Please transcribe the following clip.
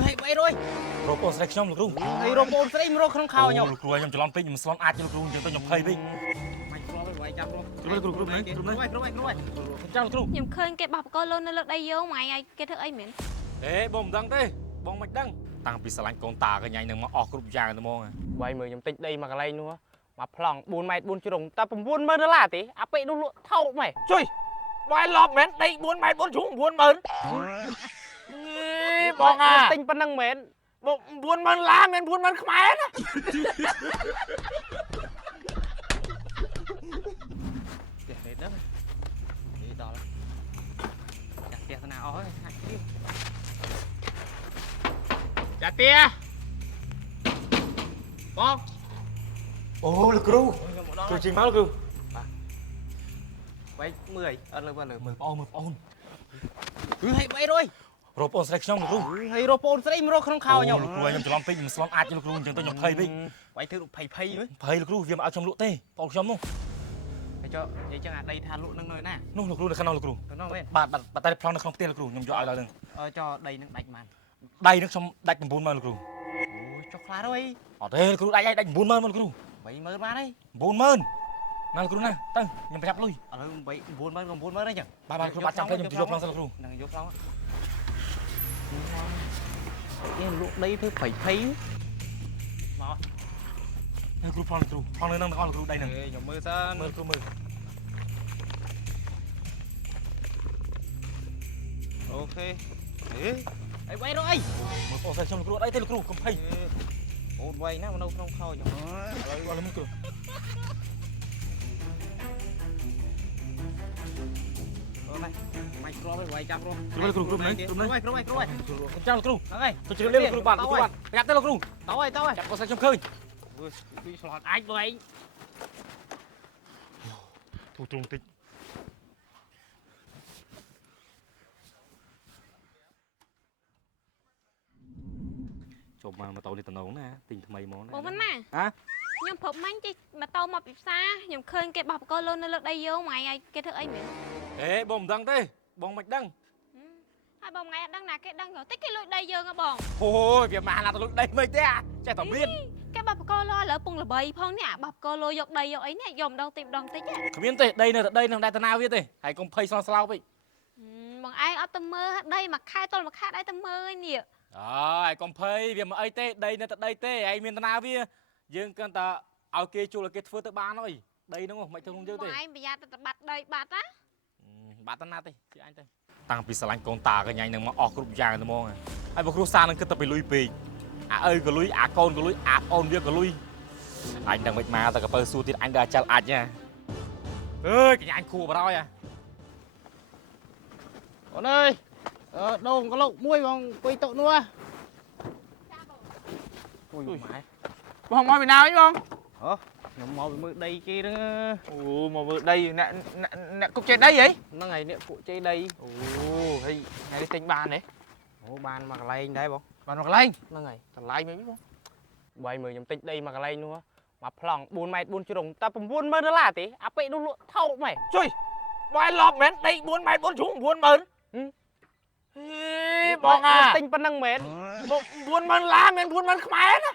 hay bay rồi rồi con sẽ trong luôn hay rồi bồn sẽ rồi không khao nhau rồi nhom chọn pin nhom slon ai cho luôn chẳng tôi nhom pay pin mày rồi bay chăm luôn rồi trong luôn ខ្ញុំឃើញគេបោះបកលូននៅលើដីយើងម៉ៃឲ្យគេធ្វើអីមែន ê bom đăng thế bom mạch đăng tăng bị sờ lạnh con tà cái nhảy nâng mà ọt group giang tao mong à វាយមើលខ្ញុំតិចដីមកកន្លែងនោះមកប្លង់4ម៉ែត្រ4ជ្រុងតែ$90000ទេអាពេកនោះលក់ថោកម៉េចជួយវាយឡប់មែនដី4ម៉ែត្រ4ជ្រុង$90000បងអាទិញប៉ុណ្ណឹងមែន$90000មែន$90000ខ្មែរណាផ្ទះនេះដល់នេះដល់ចាក់ផ្ទះទៅណាអស់ហើយហាក់ទៀតចាក់ផ្ទះបង ô lực ru tôi trình báo lực ru វាយមើលអត់លើមើល mười ôn ហើយbay rồi rồi con sẽ trong lực ru ហើយរកបងស្រីមករកក្នុងខោខ្ញុំ rồi nhom chọn pin nhom slon ai cho lực ru chẳng tôi nhom pay pin វាយធ្វើភ័យមើល pay lực ru việc mà ao trong lụa tê bỏ trong luôn ហើយចុះនិយាយចឹងអាដីថាលក់នឹងនៅណា นู่นlực ru là khăn nào lực ru ទៅនោះមែន bà tay plong nó không tiền lực ru nhom dọa lại lần ចុះដីនឹងដាច់បាន đây nó trong đạch tầm 40000 lực ru អូចុះខ្លាហើយ ở đây lực ru đạch 40000 lực ru 30000បានហើយ 40000 nào lực ru này tăng nhom phải đập lui ឥឡូវ90000ក៏90000ដែរចឹង bà bạn chạm lên nhom chụp plong sang lực ru នឹងយកឡងនេះលក់ដីធ្វើភ័យមក lực ru plong lên năng con lực ru đây nè ខ្ញុំមើលសិន mơ lực ru mơ អូខេអេbay rồi mơ con sẽ trong lực ru đây thế lực ru không pay អូនវាយណានៅក្នុងខោខ្ញុំ ឥឡូវគាត់លើមកគ្រូ អូនម៉ៃគ្រាប់វាយចាំរស់ គ្រូគ្រូគ្រូនេះគ្រូនេះ គ្រូ ចាំគ្រូ ហ្នឹងហើយ ទៅជឿលេគ្រូបាទគ្រូបាទប្រយ័ត្នទៅលោកគ្រូ ទៅហើយ ចាប់គាត់សាច់ខ្ញុំឃើញ វាឆ្លងអាចវិញ ធូរទ្រង់តិចចូលមកម៉ូតូនេះតំណងណាទិញថ្មីហ្មងណា បងមិនណា ហ៎ ខ្ញុំព្រមមាញ់ជិះម៉ូតូមកពីផ្សារខ្ញុំឃើញគេបោះបកលូននៅលើដីយើងម៉ៃឲ្យគេធ្វើអីមែន អេបងមិនដឹងទេបងមិនដឹង ហើយបងថ្ងៃអត់ដឹងណាគេដឹងតិចគេលួចដីយើងហ៎បង អូយវាមកណាទៅលុយដីមិនទេចេះតែមាន គេបោះបកលឥឡូវពងល្បីផងនេះអាបោះបកលយកដីយកអីនេះយកម្ដងទីម្ដងតិច គ្មានទេដីនៅតែដីនឹងដែរតាណាវាទេហើយកុំភ័យស្លស្លោពេក បងឯងអត់ទៅមើលដីមួយខែទល់មួយខែដែរទៅមើលឯនេះ អើយកុំភ័យវាមកអីទេដីនៅតែដីទេឯងមានតាណាវាយើងគិតតែឲ្យគេជួលឲ្យគេធ្វើទៅបានហើយដីហ្នឹងមិនទៅក្នុងយើងទេ បងឯងប្រយ័ត្នទៅបាត់ដីបាត់ណា បាត់តាណាទេជឿអញទៅតាំងពីស្រឡាញ់កូនតាកញ្ញានឹងមកអស់គ្រប់យ៉ាងទៅហ្មងហើយបើគ្រូសានឹងគិតទៅពីលុយពេកអាឪក៏លុយអាកូនក៏លុយអាប្អូនវាក៏លុយអញដឹងមិនមកតែកពើសួរទៀតអញដល់ចាល់អាចណាអើយកញ្ញាខួបរយ អូនអើយដងក្លោកមួយបងអង្គុយតុនោះអូយម៉ែបងមកពីណាវិញបងខ្ញុំមកពីមើលដីគេហ្នឹងអូមកមើលដីអ្នកគុកចេះដីហីហ្នឹងហើយអ្នកគុកចេះដីអូហើយថ្ងៃនេះទិញបានទេអូបានមកកន្លែងដែរបងបានមកកន្លែងហ្នឹងហើយកន្លែងមិនបងវាយមើលខ្ញុំទិញដីមកកន្លែងនោះមកប្លង់4ម៉ែត្រ4ជ្រុងតែ$90000ទេអាពេកនោះលក់ថោកម៉េចជួយវាយឡប់មែនដី4ម៉ែត្រ4ជ្រុង$90000បងអាទិញប៉ុណ្ណឹងមែន$90000មែន$90000ខ្មែរណា